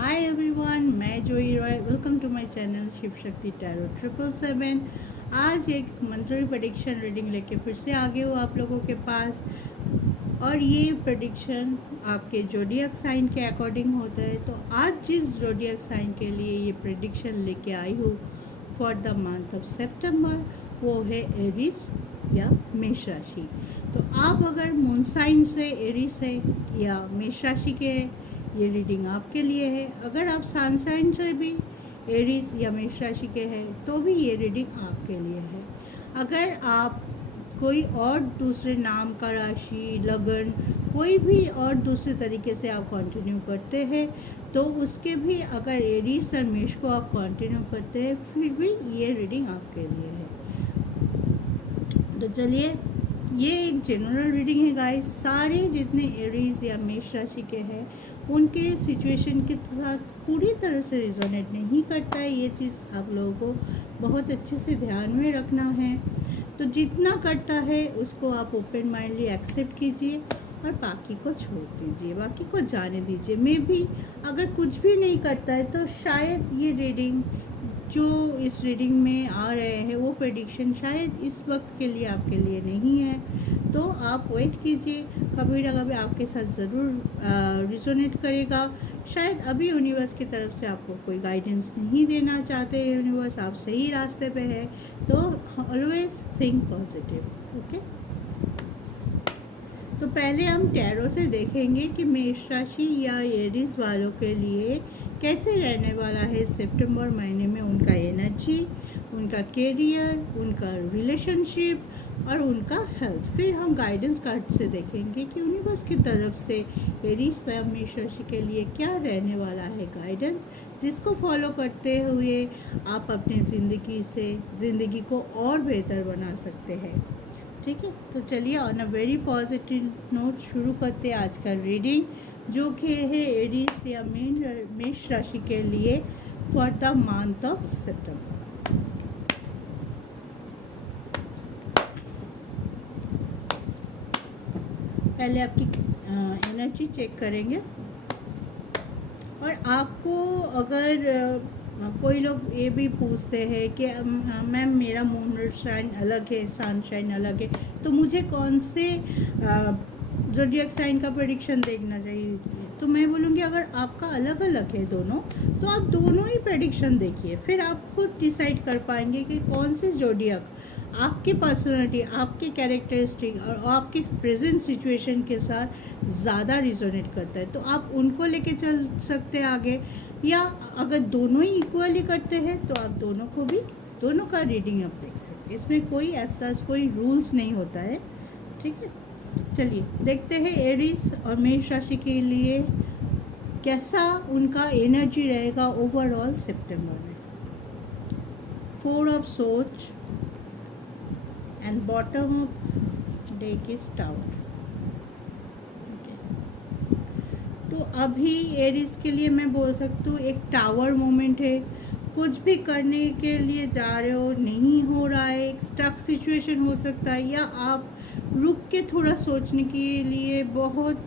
हाय everyone, मैं Joi Roy. Welcome to my channel Shiv Shakti tarot 777। आज एक मंथली प्रेडिक्शन रीडिंग लेके फिर से आ गए हो आप लोगों के पास। और ये प्रेडिक्शन आपके जोडियक साइन के अकॉर्डिंग होता है। तो आज जिस जोडियक साइन के लिए ये प्रेडिक्शन लेके आई हूँ फॉर द मंथ ऑफ सितंबर, वो है एरीज या मेष राशि। तो आप अगर मून साइन से एरीज है या मेष राशि के है, ये रीडिंग आपके लिए है। अगर आप सन साइन से भी एरीज या मेष राशि के हैं तो भी ये रीडिंग आपके लिए है। अगर आप कोई और दूसरे नाम का राशि, लगन, कोई भी और दूसरे तरीके से आप कंटिन्यू करते हैं तो उसके भी, अगर एरीज और मेष को आप कंटिन्यू करते हैं फिर भी ये रीडिंग आपके लिए है। तो चलिए, ये एक जनरल रीडिंग है गाइस। सारे जितने एरीज या मेष राशि के हैं उनके सिचुएशन के साथ पूरी तरह से रिजोनेट नहीं करता है। ये चीज़ आप लोगों को बहुत अच्छे से ध्यान में रखना है। तो जितना करता है उसको आप ओपन माइंडली एक्सेप्ट कीजिए और बाकी को छोड़ दीजिए, बाकी को जाने दीजिए। मे भी अगर कुछ भी नहीं करता है तो शायद ये रीडिंग जो इस रीडिंग में आ रहे हैं वो प्रेडिक्शन शायद इस वक्त के लिए आपके लिए नहीं है। तो आप वेट कीजिए, कभी ना कभी आपके साथ ज़रूर रिजोनेट करेगा। शायद अभी यूनिवर्स की तरफ से आपको कोई गाइडेंस नहीं देना चाहते, यूनिवर्स आप सही रास्ते पे है। तो ऑलवेज थिंक पॉजिटिव। ओके, तो पहले हम टैरो से देखेंगे कि मेष राशि या एरीज वालों के लिए कैसे रहने वाला है सितंबर महीने में, उनका एनर्जी, उनका कैरियर, उनका रिलेशनशिप और उनका हेल्थ। फिर हम गाइडेंस कार्ड से देखेंगे कि यूनिवर्स की तरफ से एरीज या मेष राशि के लिए क्या रहने वाला है गाइडेंस, जिसको फॉलो करते हुए आप अपनी ज़िंदगी को और बेहतर बना सकते हैं। ठीक है, तो चलिए on a very positive note शुरू करते हैं आज का रीडिंग, जो कि है एरीज या मेष राशि के लिए फॉर द मंथ ऑफ सितंबर। पहले आपकी एनर्जी चेक करेंगे। और आपको अगर कोई लोग ये भी पूछते हैं कि मैम मेरा मून साइन अलग है, सन साइन अलग है, तो मुझे कौन से ज़ोडिएक साइन का प्रेडिक्शन देखना चाहिए? तो मैं बोलूँगी अगर आपका अलग अलग है दोनों, तो आप दोनों ही प्रेडिक्शन देखिए, फिर आप खुद डिसाइड कर पाएंगे कि कौन से ज़ोडिएक आपकी पर्सनालिटी, आपके कैरेक्टरिस्टिक और आपकी प्रेजेंट सिचुएशन के साथ ज़्यादा रिजोनेट करता है। तो आप उनको लेके चल सकते हैं आगे, या अगर दोनों ही इक्वली करते हैं तो आप दोनों का रीडिंग आप देख सकते हैं। इसमें कोई ऐसा कोई रूल्स नहीं होता है। ठीक है, चलिए देखते हैं एरीज और मेष राशि के लिए कैसा उनका एनर्जी रहेगा ओवरऑल सितंबर में। 4 ऑफ सोच and bottom of deck is tower. तो अभी एरीज के लिए मैं बोल सकती हूँ एक टावर मोमेंट है। कुछ भी करने के लिए जा रहे हो, नहीं हो रहा है, एक स्टक सिचुएशन हो सकता है, या आप रुक के थोड़ा सोचने के लिए, बहुत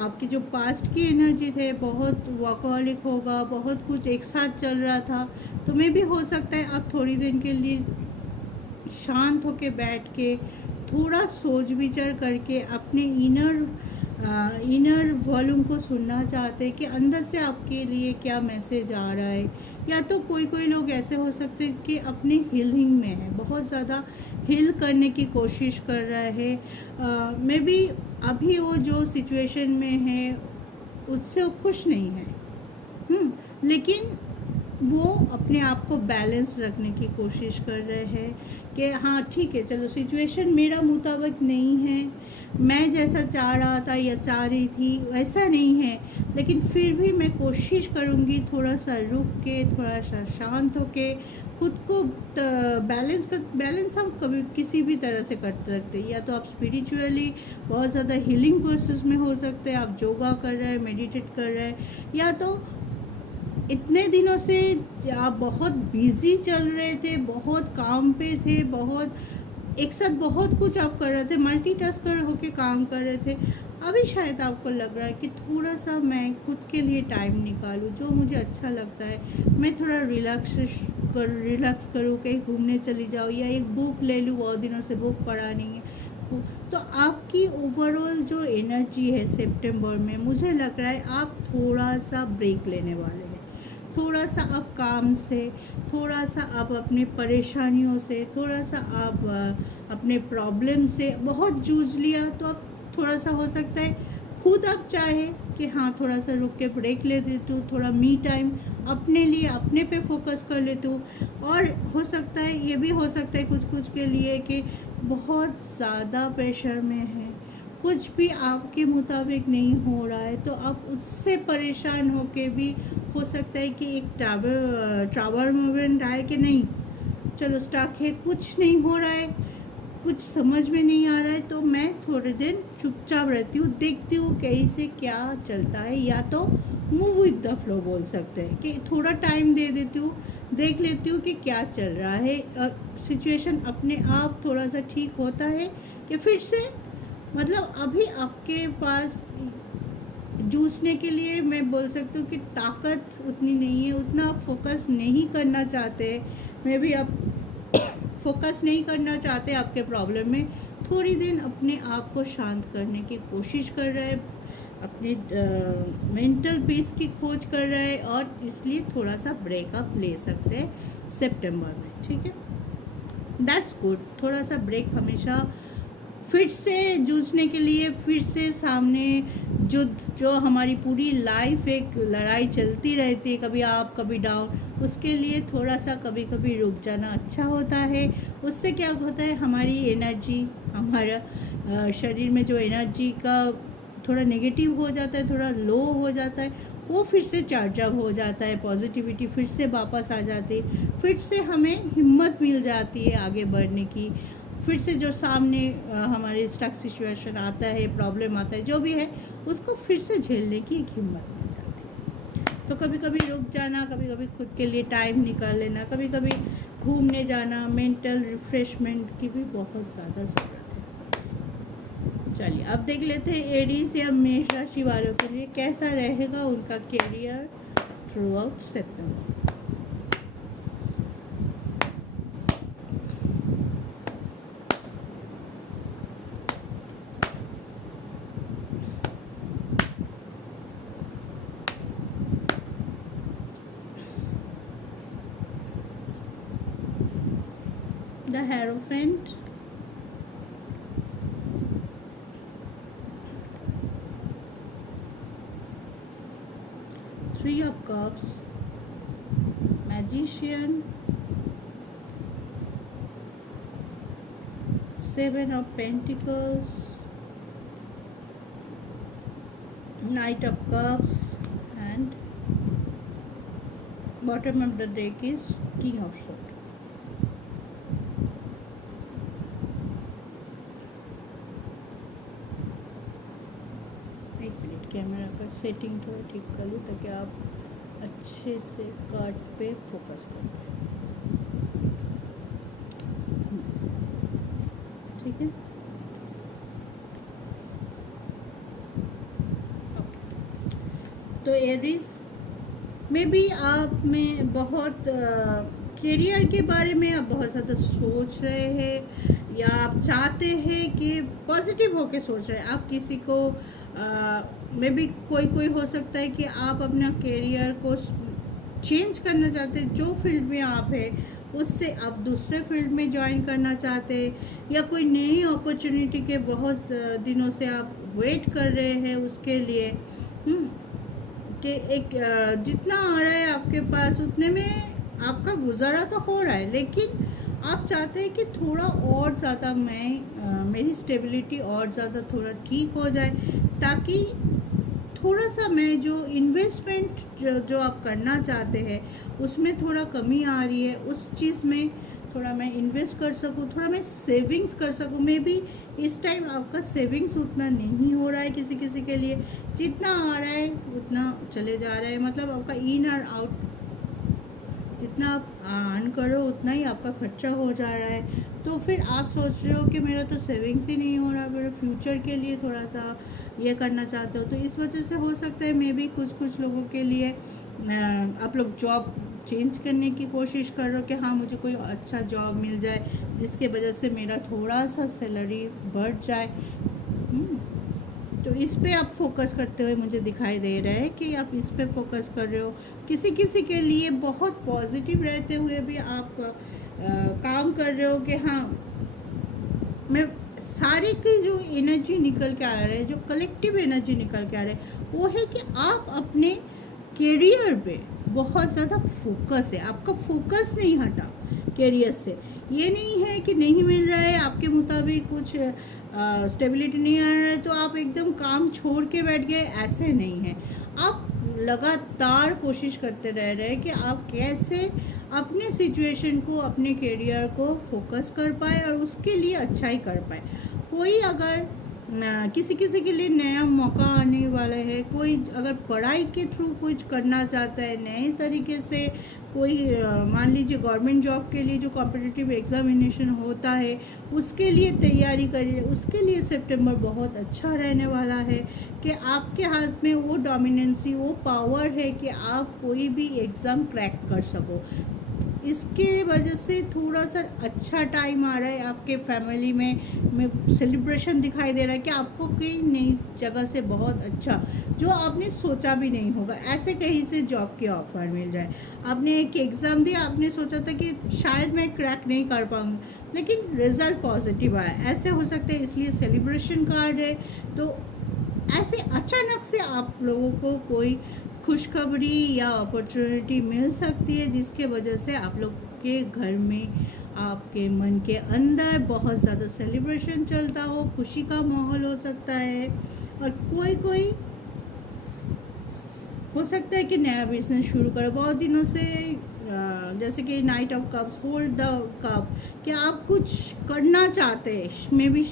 आपकी जो पास्ट की एनर्जी थे बहुत वर्कहॉलिक होगा, बहुत कुछ एक साथ चल रहा था, तो मे भी हो सकता है आप थोड़ी देर के लिए शांत होके बैठ के थोड़ा सोच विचार करके अपने इनर वॉल्यूम को सुनना चाहते हैं कि अंदर से आपके लिए क्या मैसेज आ रहा है। या तो कोई लोग ऐसे हो सकते हैं कि अपने हीलिंग में है, बहुत ज़्यादा हील करने की कोशिश कर रहा है। मे बी अभी वो जो सिचुएशन में है उससे वो खुश नहीं है, लेकिन वो अपने आप को बैलेंस रखने की कोशिश कर रहे हैं कि हाँ ठीक है, चलो सिचुएशन मेरा मुताबिक नहीं है, मैं जैसा चाह रहा था या चाह रही थी वैसा नहीं है, लेकिन फिर भी मैं कोशिश करूँगी थोड़ा सा रुक के, थोड़ा सा शांत होके खुद को बैलेंस हम कभी किसी भी तरह से कर सकते हैं। या तो आप स्पिरिचुअली बहुत ज़्यादा हीलिंग प्रोसेस में हो सकते हैं, आप योगा कर रहे हैं, मेडिटेट कर रहे हैं, या तो इतने दिनों से आप बहुत बिज़ी चल रहे थे, बहुत काम पे थे, बहुत एक साथ बहुत कुछ आप कर रहे थे, मल्टीटास्कर होके काम कर रहे थे। अभी शायद आपको लग रहा है कि थोड़ा सा मैं खुद के लिए टाइम निकालूं, जो मुझे अच्छा लगता है, मैं थोड़ा रिलैक्स करूं, कहीं घूमने चली जाऊं या एक बुक ले लूं, बहुत दिनों से बुक पढ़ा नहीं है। तो आपकी ओवरऑल जो एनर्जी है सितंबर में, मुझे लग रहा है आप थोड़ा सा ब्रेक लेने वाले हैं। थोड़ा सा आप काम से, थोड़ा सा आप अपने परेशानियों से, थोड़ा सा आप अपने प्रॉब्लम से बहुत जूझ लिया, तो आप थोड़ा सा हो सकता है खुद आप चाहे कि हाँ थोड़ा सा रुक के ब्रेक ले देती हूँ, थोड़ा मी टाइम अपने लिए, अपने पे फोकस कर लेती हूँ। और हो सकता है ये भी हो सकता है कुछ कुछ के लिए कि बहुत ज़्यादा प्रेशर में है, कुछ भी आपके मुताबिक नहीं हो रहा है, तो आप उससे परेशान होके भी हो सकता है कि एक टावर मूवमेंट आए कि नहीं चलो स्टक है, कुछ नहीं हो रहा है, कुछ समझ में नहीं आ रहा है, तो मैं थोड़े दिन चुपचाप रहती हूँ, देखती हूँ कैसे क्या चलता है, या तो मूव विद द फ्लो बोल सकते हैं कि थोड़ा टाइम दे देती हूँ, देख लेती हूँ कि क्या चल रहा है, सिचुएशन अपने आप थोड़ा सा ठीक होता है कि फिर से, मतलब अभी आपके पास जूझने के लिए मैं बोल सकती हूँ कि ताकत उतनी नहीं है, उतना आप फोकस नहीं करना चाहते, मैं भी आप फोकस नहीं करना चाहते आपके प्रॉब्लम में, थोड़ी दिन अपने आप को शांत करने की कोशिश कर रहे हैं, अपनी मेंटल पीस की खोज कर रहे हैं, और इसलिए थोड़ा सा ब्रेकअप ले सकते हैं सितंबर में, ठीक है, दैट्स गुड। थोड़ा सा ब्रेक हमेशा फिर से जूझने के लिए, फिर से सामने युद्ध जो हमारी पूरी लाइफ एक लड़ाई चलती रहती है, कभी आप कभी डाउन, उसके लिए थोड़ा सा कभी कभी रुक जाना अच्छा होता है। उससे क्या होता है, हमारी एनर्जी, हमारा शरीर में जो एनर्जी का थोड़ा नेगेटिव हो जाता है, थोड़ा लो हो जाता है, वो फिर से चार्ज अप हो जाता है, पॉजिटिविटी फिर से वापस आ जाती है, फिर से हमें हिम्मत मिल जाती है आगे बढ़ने की, फिर से जो सामने हमारे स्टक सिचुएशन आता है, प्रॉब्लम आता है, जो भी है उसको फिर से झेलने की एक हिम्मत मिल जाती है। तो कभी कभी रुक जाना, कभी कभी खुद के लिए टाइम निकाल लेना, कभी कभी घूमने जाना, मेंटल रिफ्रेशमेंट की भी बहुत ज़्यादा ज़रूरत है। चलिए अब देख लेते हैं एरीज या मेष राशि वालों के लिए कैसा रहेगा उनका कैरियर थ्रू आउट सितंबर। The Hierophant, Three of Cups, Magician, Seven of Pentacles, Knight of Cups, and bottom of the deck is King of Swords. एक मिनट, कैमरा का सेटिंग थोड़ा ठीक कर लूँ ताकि आप अच्छे से कार्ड पे फोकस कर पाए, ठीक है। तो एरीज में भी आप में बहुत करियर के बारे में आप बहुत ज़्यादा सोच रहे हैं, या आप चाहते हैं कि पॉजिटिव होके सोच रहे हैं, आप किसी को में भी कोई हो सकता है कि आप अपना करियर को चेंज करना चाहते हैं, जो फील्ड में आप है उससे आप दूसरे फील्ड में ज्वाइन करना चाहते हैं, या कोई नई अपॉर्चुनिटी के बहुत दिनों से आप वेट कर रहे हैं उसके लिए, कि एक जितना आ रहा है आपके पास उतने में आपका गुजारा तो हो रहा है, लेकिन आप चाहते हैं कि थोड़ा और ज़्यादा मेरी स्टेबिलिटी और ज़्यादा थोड़ा ठीक हो जाए, ताकि थोड़ा सा मैं जो इन्वेस्टमेंट जो आप करना चाहते हैं उसमें थोड़ा कमी आ रही है, उस चीज़ में थोड़ा मैं इन्वेस्ट कर सकूँ, थोड़ा मैं सेविंग्स कर सकूँ। मे बी इस टाइम आपका सेविंग्स उतना नहीं हो रहा है, किसी किसी के लिए जितना आ रहा है उतना चले जा रहा है, मतलब आपका इन और आउट जितना आप अर्न करो उतना ही आपका खर्चा हो जा रहा है। तो फिर आप सोच रहे हो कि मेरा तो सेविंग्स ही नहीं हो रहा, मेरे फ्यूचर के लिए थोड़ा सा ये करना चाहते हो। तो इस वजह से हो सकता है मे भी कुछ लोगों के लिए आप लोग जॉब चेंज करने की कोशिश कर रहे हो कि हाँ मुझे कोई अच्छा जॉब मिल जाए जिसके वजह से मेरा थोड़ा सा सैलरी बढ़ जाए। तो इस पे आप फोकस करते हुए मुझे दिखाई दे रहा है कि आप इस पे फोकस कर रहे हो। किसी किसी के लिए बहुत पॉजिटिव रहते हुए भी आप काम कर रहे हो कि हाँ मैं सारे की जो एनर्जी निकल के आ रहे हैं, जो कलेक्टिव एनर्जी निकल के आ रहे हैं वो है कि आप अपने करियर पे बहुत ज़्यादा फोकस है। आपका फोकस नहीं हटा करियर से। ये नहीं है कि नहीं मिल रहा है आपके मुताबिक, कुछ स्टेबिलिटी नहीं आ रहा है तो आप एकदम काम छोड़ के बैठ गए, ऐसे नहीं है। आप लगातार कोशिश करते रह रहे हैं कि आप कैसे अपने सिचुएशन को, अपने करियर को फोकस कर पाए और उसके लिए अच्छा ही कर पाए। कोई अगर किसी किसी के लिए नया मौका आने वाला है, कोई अगर पढ़ाई के थ्रू कुछ करना चाहता है नए तरीके से, कोई मान लीजिए गवर्नमेंट जॉब के लिए जो कॉम्पिटिटिव एग्जामिनेशन होता है उसके लिए तैयारी करिए, उसके लिए सितंबर बहुत अच्छा रहने वाला है कि आपके हाथ में वो डोमिनेंसी, वो पावर है कि आप कोई भी एग्ज़ाम क्रैक कर सको। इसके वजह से थोड़ा सा अच्छा टाइम आ रहा है आपके फैमिली में सेलिब्रेशन दिखाई दे रहा है कि आपको कई नई जगह से बहुत अच्छा, जो आपने सोचा भी नहीं होगा, ऐसे कहीं से जॉब के ऑफर मिल जाए। आपने एक एग्ज़ाम दिया, आपने सोचा था कि शायद मैं क्रैक नहीं कर पाऊँगी, लेकिन रिज़ल्ट पॉजिटिव आया, ऐसे हो सकता है, इसलिए सेलिब्रेशन कार्ड है। तो ऐसे अचानक से आप लोगों को कोई खुशखबरी या अपॉर्चुनिटी मिल सकती है जिसके वजह से आप लोग के घर में, आपके मन के अंदर बहुत ज़्यादा सेलिब्रेशन चलता हो, खुशी का माहौल हो सकता है। और कोई हो सकता है कि नया बिजनेस शुरू करो बहुत दिनों से, जैसे कि night of cups, hold the cup, कि आप कुछ करना चाहते हैं, may be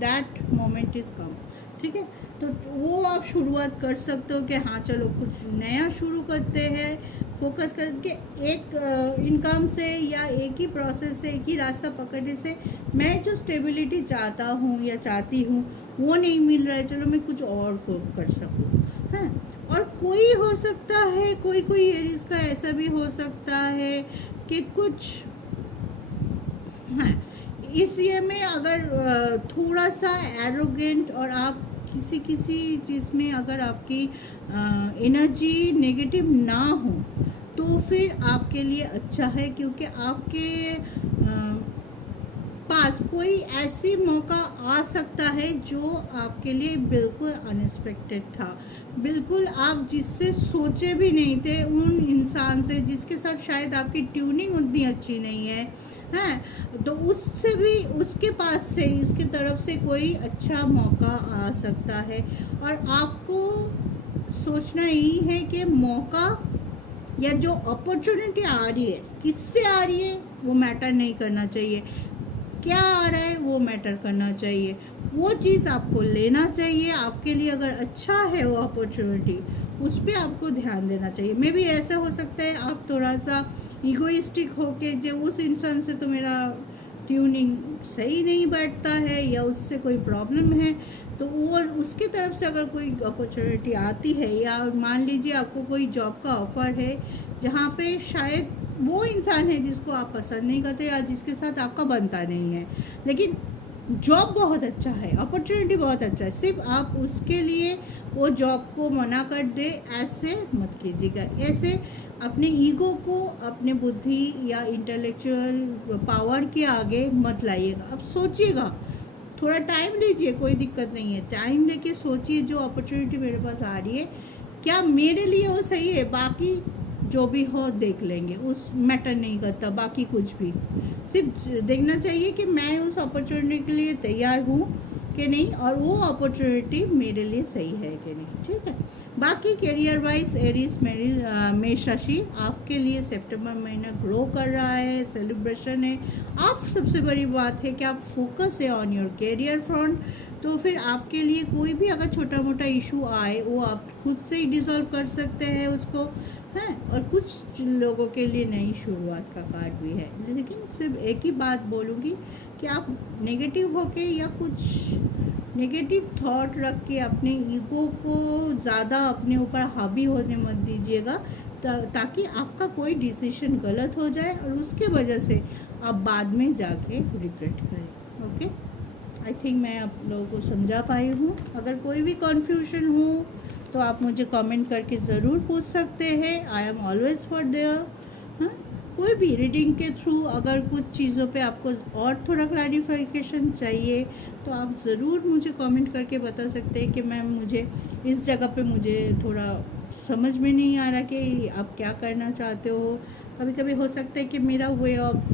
that moment is come. ठीक है, तो वो आप शुरुआत कर सकते हो कि हाँ चलो कुछ नया शुरू करते हैं, फोकस करके एक इनकम से या एक ही प्रोसेस से, एक ही रास्ता पकड़ने से मैं जो स्टेबिलिटी चाहता हूँ या चाहती हूँ वो नहीं मिल रहा है, चलो मैं कुछ और को कर सकूँ। हाँ, और कोई हो सकता है, कोई एरिस का ऐसा भी हो सकता है कि कुछ, हाँ, इस ईयर में अगर थोड़ा सा एरोगेंट और आप किसी चीज़ में अगर आपकी एनर्जी नेगेटिव ना हो तो फिर आपके लिए अच्छा है, क्योंकि आपके पास कोई ऐसी मौका आ सकता है जो आपके लिए बिल्कुल अनएक्सपेक्टेड था, बिल्कुल आप जिससे सोचे भी नहीं थे, उन इंसान से जिसके साथ शायद आपकी ट्यूनिंग उतनी अच्छी नहीं है, हैं, तो उससे भी, उसके पास से, उसकी तरफ से कोई अच्छा मौका आ सकता है। और आपको सोचना यही है कि मौका या जो अपॉर्चुनिटी आ रही है किससे आ रही है वो मैटर नहीं करना चाहिए, क्या आ रहा है वो मैटर करना चाहिए। वो चीज़ आपको लेना चाहिए, आपके लिए अगर अच्छा है वो अपॉर्चुनिटी उस पर आपको ध्यान देना चाहिए। मे भी ऐसा हो सकता है आप थोड़ा सा इगोइस्टिक हो के, जो उस इंसान से तो मेरा ट्यूनिंग सही नहीं बैठता है या उससे कोई प्रॉब्लम है, तो वो उसकी तरफ से अगर कोई अपॉर्चुनिटी आती है, या मान लीजिए आपको कोई जॉब का ऑफ़र है जहाँ पे शायद वो इंसान है जिसको आप पसंद नहीं करते या जिसके साथ आपका बनता नहीं है, लेकिन जॉब बहुत अच्छा है, अपॉर्चुनिटी बहुत अच्छा है, सिर्फ आप उसके लिए वो जॉब को मना कर दे, ऐसे मत कीजिएगा। ऐसे अपने ईगो को, अपने बुद्धि या इंटेलेक्चुअल पावर के आगे मत लाइएगा। अब सोचिएगा, थोड़ा टाइम लीजिए, कोई दिक्कत नहीं है, टाइम लेके सोचिए जो अपॉर्चुनिटी मेरे पास आ रही है क्या मेरे लिए वो सही है, बाकी जो भी हो देख लेंगे, उस मैटर नहीं करता बाकी कुछ भी, सिर्फ देखना चाहिए कि मैं उस अपॉर्चुनिटी के लिए तैयार हूँ कि नहीं और वो अपॉर्चुनिटी मेरे लिए सही है कि नहीं। ठीक है, बाकी करियर वाइज एरीज मेष राशि आपके लिए सितंबर महीना ग्रो कर रहा है, सेलिब्रेशन है। आप सबसे बड़ी बात है कि आप फोकस है ऑन योर करियर फ्रंट, तो फिर आपके लिए कोई भी अगर छोटा मोटा इशू आए वो आप खुद से ही डिसॉल्व कर सकते हैं उसको, हैं। और कुछ लोगों के लिए नई शुरुआत का कार्ड भी है, लेकिन सिर्फ एक ही बात बोलूँगी कि आप नेगेटिव होके या कुछ नेगेटिव थॉट रख के अपने ईगो को ज़्यादा अपने ऊपर हावी होने मत दीजिएगा, ताकि आपका कोई डिसीजन गलत हो जाए और उसके वजह से आप बाद में जाके रिग्रेट करें। ओके, आई थिंक मैं आप लोगों को समझा पाई हूँ। अगर कोई भी कन्फ्यूजन हो तो आप मुझे कमेंट करके ज़रूर पूछ सकते हैं। I am always for their. हाँ, कोई भी रीडिंग के थ्रू अगर कुछ चीज़ों पे आपको और थोड़ा क्लैरिफिकेशन चाहिए तो आप ज़रूर मुझे कमेंट करके बता सकते हैं कि मैम मुझे इस जगह पे मुझे थोड़ा समझ में नहीं आ रहा कि आप क्या करना चाहते हो। कभी कभी हो सकता है कि मेरा वे ऑफ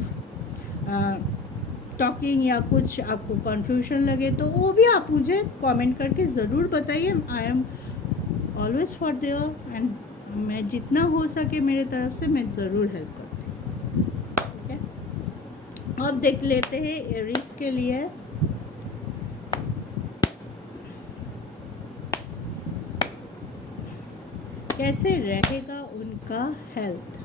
टॉकिंग या कुछ आपको कन्फ्यूजन लगे तो वो भी आप मुझे कमेंट करके ज़रूर बताइए। I am always for their and मैं जितना हो सके मेरे तरफ से मैं ज़रूर हेल्प करती हूँ। ठीक है, अब देख लेते हैं एरीज के लिए। कैसे रहेगा उनका हेल्थ।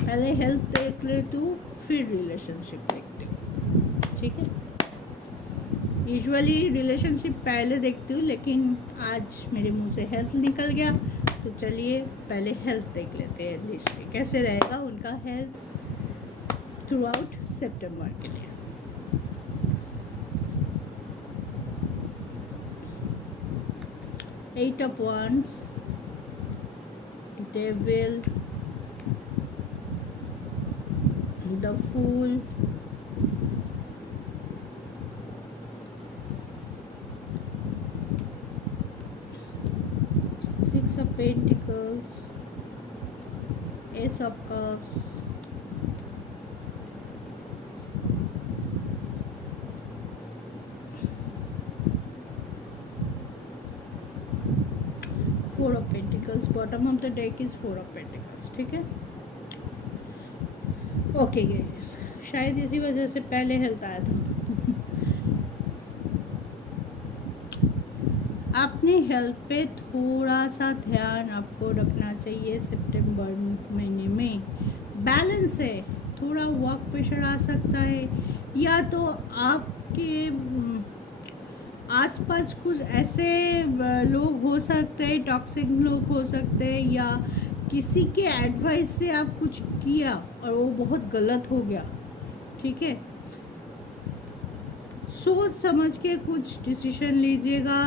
पहले हेल्थ देख लेती हूँ, फिर रिलेशनशिप देखती हूँ। ठीक है, यूजुअली रिलेशनशिप पहले देखती हूँ, लेकिन आज मेरे मुंह से हेल्थ निकल गया, तो चलिए पहले हेल्थ देख लेते हैं एटलीस्ट कैसे रहेगा उनका हेल्थ थ्रू आउट सितंबर के लिए। Eight of wands, devil, the fool, Six of Pentacles, Ace of Cups, Four of Pentacles. Bottom of the deck is Four of Pentacles. ठीक है, ओके गाइस, शायद इसी वजह से पहले हेल्थ आया था। अपनी हेल्थ पे थोड़ा सा ध्यान आपको रखना चाहिए सितंबर महीने में। बैलेंस है, थोड़ा वर्क प्रेशर आ सकता है, या तो आपके आसपास कुछ ऐसे लोग हो सकते हैं, टॉक्सिक लोग हो सकते हैं, या किसी के एडवाइस से आप कुछ किया और वो बहुत गलत हो गया। ठीक है, सोच समझ के कुछ डिसीजन लीजिएगा।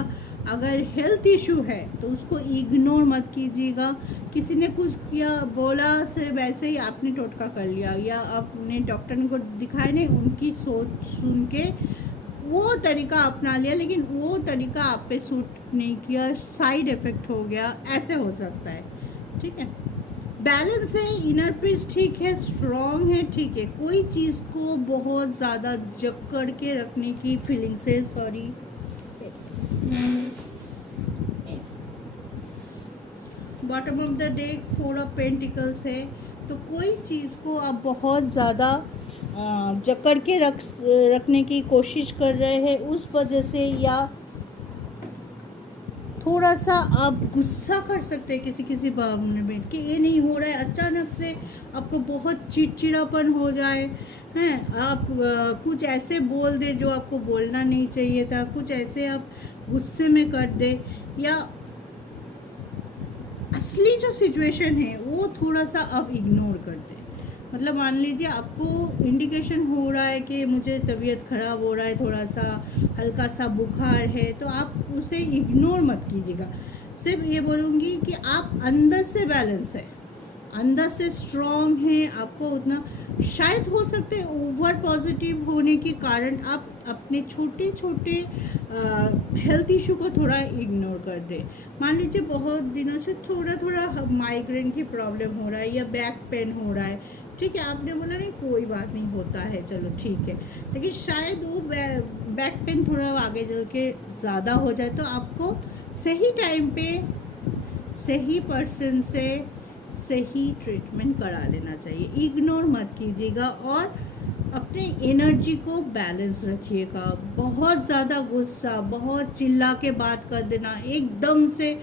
अगर हेल्थ इशू है तो उसको इग्नोर मत कीजिएगा। किसी ने कुछ किया बोला से वैसे ही आपने टोटका कर लिया, या आपने डॉक्टर को दिखाया नहीं, उनकी सोच सुन के वो तरीका अपना लिया, लेकिन वो तरीका आप पे सूट नहीं किया, साइड इफ़ेक्ट हो गया, ऐसे हो सकता है। ठीक है, बैलेंस है, इनर पीस ठीक है, स्ट्रॉन्ग है। ठीक है, कोई चीज़ को बहुत ज़्यादा जकड़ के रखने की फीलिंग से, sorry, bottom of the deck four of pentacles है, तो कोई चीज़ को आप बहुत ज़्यादा जकड़ के रखने की कोशिश कर रहे हैं उस वजह से, या थोड़ा सा आप गुस्सा कर सकते हैं किसी मामले में कि ये नहीं हो रहा है, अचानक से आपको बहुत चिड़चिड़ापन हो जाए, हैं, आप कुछ ऐसे बोल दे जो आपको बोलना नहीं चाहिए था, कुछ ऐसे आप गुस्से में कर दे, या असली जो सिचुएशन है वो थोड़ा सा आप इग्नोर कर दे। मतलब मान लीजिए आपको इंडिकेशन हो रहा है कि मुझे तबीयत ख़राब हो रहा है, थोड़ा सा हल्का सा बुखार है, तो आप उसे इग्नोर मत कीजिएगा। सिर्फ ये बोलूँगी कि आप अंदर से बैलेंस है, अंदर से स्ट्रॉन्ग है, आपको उतना शायद हो सकते हैं ओवर पॉजिटिव होने के कारण आप अपने छोटे छोटे हेल्थ इशू को थोड़ा इग्नोर कर दें। मान लीजिए बहुत दिनों से थोड़ा माइग्रेन की प्रॉब्लम हो रहा है या बैक पेन हो रहा है, ठीक है, आपने बोला नहीं कोई बात नहीं होता है, चलो ठीक है, लेकिन शायद वो बैक पेन थोड़ा आगे चल के ज़्यादा हो जाए, तो आपको सही टाइम पे सही पर्सन से सही ट्रीटमेंट करा लेना चाहिए। इग्नोर मत कीजिएगा और अपने एनर्जी को बैलेंस रखिएगा। बहुत ज़्यादा गुस्सा, बहुत चिल्ला के बात कर देना, एकदम से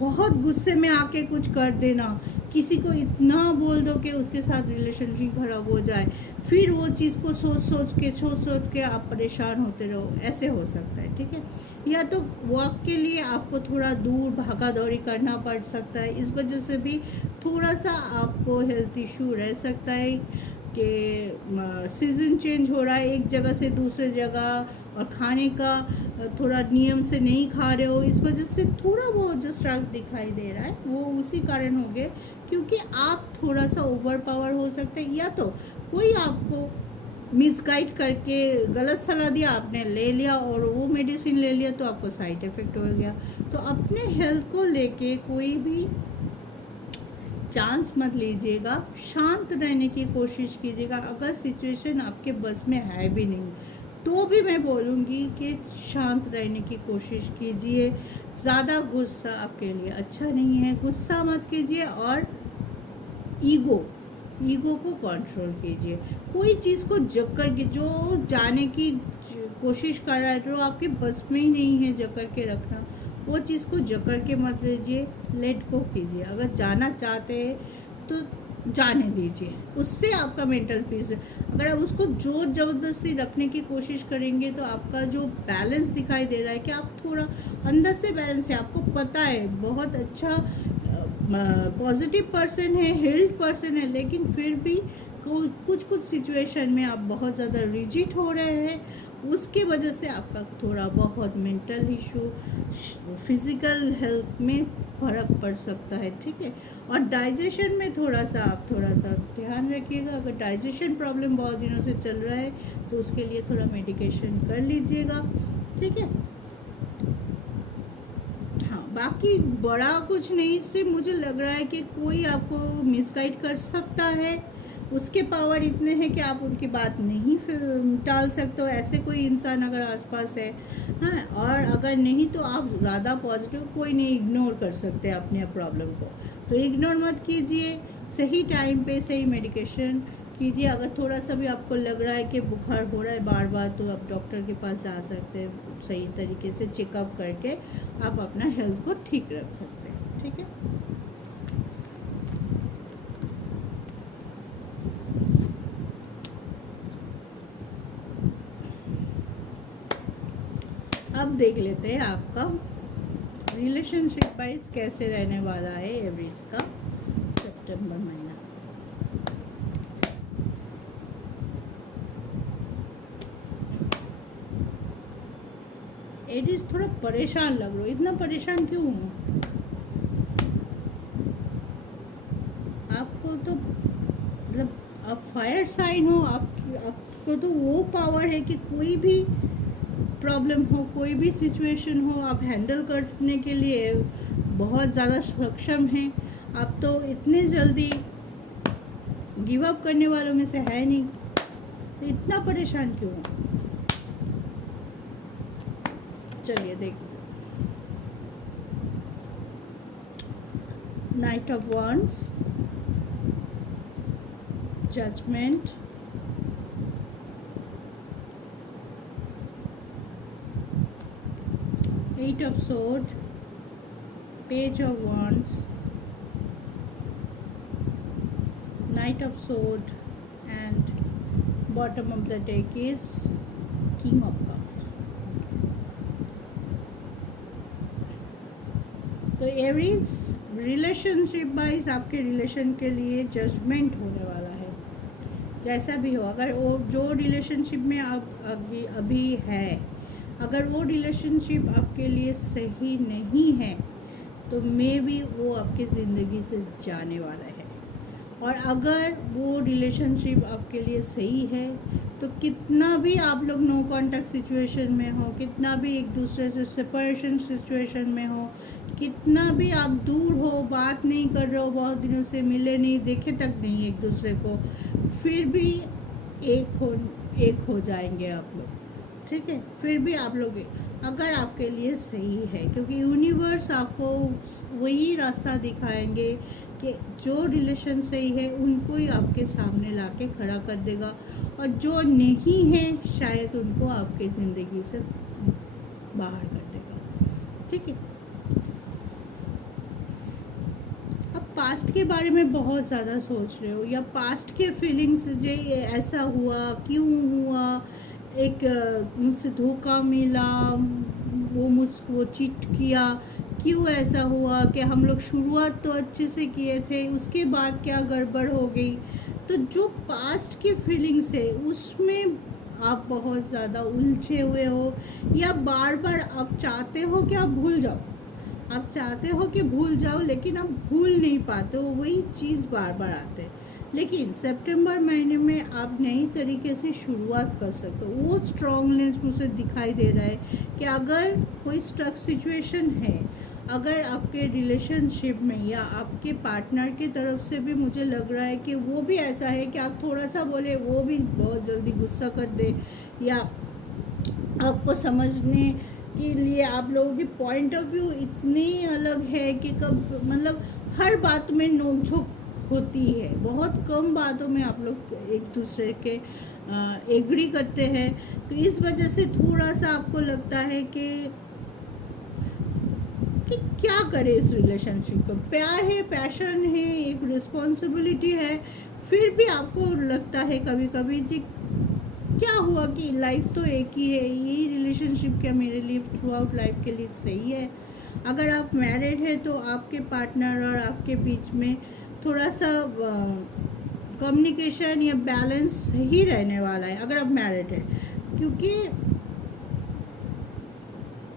बहुत गुस्से में आके कुछ कर देना, किसी को इतना बोल दो कि उसके साथ रिलेशनशिप खराब हो जाए, फिर वो चीज़ को सोच के आप परेशान होते रहो, ऐसे हो सकता है। ठीक है, या तो वॉक के लिए आपको थोड़ा दूर भागा दौड़ी करना पड़ सकता है, इस वजह से भी थोड़ा सा आपको हेल्थ इशू रह सकता है कि सीज़न चेंज हो रहा है एक जगह से दूसरे जगह, और खाने का थोड़ा नियम से नहीं खा रहे हो, इस वजह से थोड़ा बहुत जो स्ट्रक दिखाई दे रहा है वो उसी कारण हो गए, क्योंकि आप थोड़ा सा ओवर पावर हो सकते हैं, या तो कोई आपको मिसगाइड करके गलत सलाह दिया, आपने ले लिया और वो मेडिसिन ले लिया तो आपको साइड इफ़ेक्ट हो गया। तो अपने हेल्थ को लेके कोई भी चांस मत लीजिएगा, शांत रहने की कोशिश कीजिएगा। अगर सिचुएशन आपके बस में है भी नहीं तो भी मैं बोलूँगी कि शांत रहने की कोशिश कीजिए। ज़्यादा गुस्सा आपके लिए अच्छा नहीं है, गुस्सा मत कीजिए, और ईगो को कंट्रोल कीजिए। कोई चीज़ को जकड़ के जो जाने की कोशिश कर रहा है, जो आपके बस में ही नहीं है जकड़ के रखना, वो चीज़ को जकड़ के मत लीजिए, लेट गो कीजिए। अगर जाना चाहते हैं तो जाने दीजिए, उससे आपका मेंटल पीस है। अगर आप उसको जोर ज़बरदस्ती रखने की कोशिश करेंगे तो आपका जो बैलेंस दिखाई दे रहा है कि आप थोड़ा अंदर से बैलेंस है, आपको पता है बहुत अच्छा पॉजिटिव पर्सन है, हेल्थ पर्सन है, लेकिन फिर भी कुछ सिचुएशन में आप बहुत ज़्यादा रिजिड हो रहे हैं, उसकी वजह से आपका थोड़ा बहुत मेंटल इशू, फिज़िकल हेल्थ में फ़र्क पड़ सकता है। ठीक है, और डाइजेशन में थोड़ा सा ध्यान रखिएगा। अगर डाइजेशन प्रॉब्लम बहुत दिनों से चल रहा है तो उसके लिए थोड़ा मेडिकेशन कर लीजिएगा। ठीक है, हाँ, बाकी बड़ा कुछ नहीं, सिर्फ मुझे लग रहा है कि कोई आपको मिसगाइड कर सकता है, उसके पावर इतने हैं कि आप उनकी बात नहीं टाल सकते हो। ऐसे कोई इंसान अगर आसपास है, हाँ, और अगर नहीं तो आप ज़्यादा पॉजिटिव, कोई नहीं इग्नोर कर सकते अपने प्रॉब्लम को, तो इग्नोर मत कीजिए। सही टाइम पे सही मेडिकेशन कीजिए। अगर थोड़ा सा भी आपको लग रहा है कि बुखार हो रहा है बार बार, तो आप डॉक्टर के पास जा सकते हैं, सही तरीके से चेकअप करके आप अपना हेल्थ को ठीक रख सकते हैं। ठीक है, अब देख लेते हैं आपका रिलेशनशिप वाइज कैसे रहने वाला है एवरीज का सितंबर महीना। एरीज थोड़ा परेशान लग रहा हो, इतना परेशान क्यों हो? आपको तो मतलब आप फायर साइन हो, आपको तो वो पावर है कि कोई भी प्रॉब्लम हो, कोई भी सिचुएशन हो, आप हैंडल करने के लिए बहुत ज़्यादा सक्षम हैं। आप तो इतने जल्दी गिव अप करने वालों में से है नहीं, तो इतना परेशान क्यों हो? चलिए देखते, knight of wands, judgment, eight of sword, page of wands, knight of sword, and bottom of the deck is king of cups. तो एरीज रिलेशनशिप वाइज आपके रिलेशन के लिए जजमेंट होने वाला है। जैसा भी हो, अगर वो जो रिलेशनशिप में आप अभी है, अगर वो रिलेशनशिप आपके लिए सही नहीं है तो मे बी वो आपकी ज़िंदगी से जाने वाला है। और अगर वो रिलेशनशिप आपके लिए सही है तो कितना भी आप लोग नो कांटेक्ट सिचुएशन में हो, कितना भी एक दूसरे से सेपरेशन सिचुएशन में हो, कितना भी आप दूर हो, बात नहीं कर रहे हो, बहुत दिनों से मिले नहीं, देखे तक नहीं एक दूसरे को, फिर भी एक हो जाएंगे आप लोग। ठीक है, फिर भी आप लोग अगर आपके लिए सही है, क्योंकि यूनिवर्स आपको वही रास्ता दिखाएंगे कि जो रिलेशन सही है उनको ही आपके सामने लाके खड़ा कर देगा, और जो नहीं है शायद उनको आपके ज़िंदगी से बाहर कर देगा। ठीक है। अब पास्ट के बारे में बहुत ज़्यादा सोच रहे हो, या पास्ट के फीलिंग्स, जो ये ऐसा हुआ क्यों हुआ, एक मुझसे धोखा मिला, मुझको वो चीट किया, क्यों ऐसा हुआ, कि हम लोग शुरुआत तो अच्छे से किए थे, उसके बाद क्या गड़बड़ हो गई। तो जो पास्ट की फीलिंग्स है उसमें आप बहुत ज़्यादा उलझे हुए हो, या बार बार आप चाहते हो कि आप भूल जाओ, आप चाहते हो कि भूल जाओ, लेकिन आप भूल नहीं पाते हो, वही चीज़ बार बार आते हैं। लेकिन सितंबर महीने में आप नई तरीके से शुरुआत कर सकते हो। वो स्ट्रॉन्गनेस मुझे दिखाई दे रहा है कि अगर कोई स्ट्रक सिचुएशन है, अगर आपके रिलेशनशिप में या आपके पार्टनर की तरफ से भी मुझे लग रहा है कि वो भी ऐसा है कि आप थोड़ा सा बोले वो भी बहुत जल्दी गुस्सा कर दे, या आपको समझने के लिए आप लोगों की पॉइंट ऑफ व्यू इतनी अलग है कि कब मतलब हर बात में नोक-झोंक होती है, बहुत कम बातों में आप लोग एक दूसरे के एग्री करते हैं। तो इस वजह से थोड़ा सा आपको लगता है कि क्या करें इस रिलेशनशिप को। प्यार है, पैशन है, एक रिस्पॉन्सिबिलिटी है, फिर भी आपको लगता है कभी कभी कि क्या हुआ, कि लाइफ तो एक ही है, यही रिलेशनशिप क्या मेरे लिए थ्रू आउट लाइफ के लिए सही है। अगर आप मैरिड है तो आपके पार्टनर और आपके बीच में थोड़ा सा कम्युनिकेशन या बैलेंस सही रहने वाला है अगर आप मैरिड है, क्योंकि